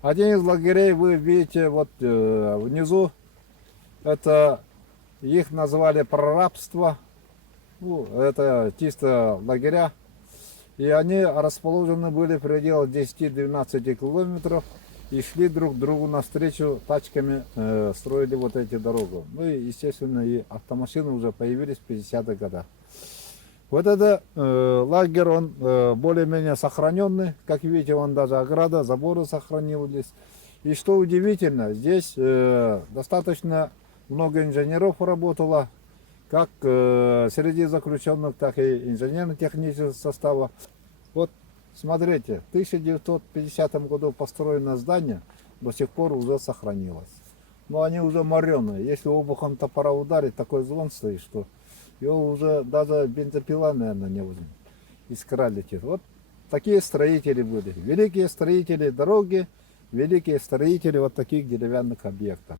Один из лагерей вы видите вот внизу, это их назвали прорабство, ну, это чисто лагеря, и они расположены были в пределах 10-12 километров и шли друг другу навстречу тачками, строили вот эти дороги. Ну и, естественно, и автомашины уже появились в 50-х годах. Вот это лагерь, он более-менее сохраненный. Как видите, он даже ограда, заборы сохранились. И что удивительно, здесь достаточно много инженеров работало, как среди заключенных, так и инженерно-технического состава. Вот смотрите, в 1950 году построенное здание до сих пор уже сохранилось. Но они уже мореные. Если обухом топора ударить, такой звон стоит, что его уже даже бензопила, наверное, не возьмет. Искра летит. Вот такие строители были. Великие строители дороги, великие строители вот таких деревянных объектов.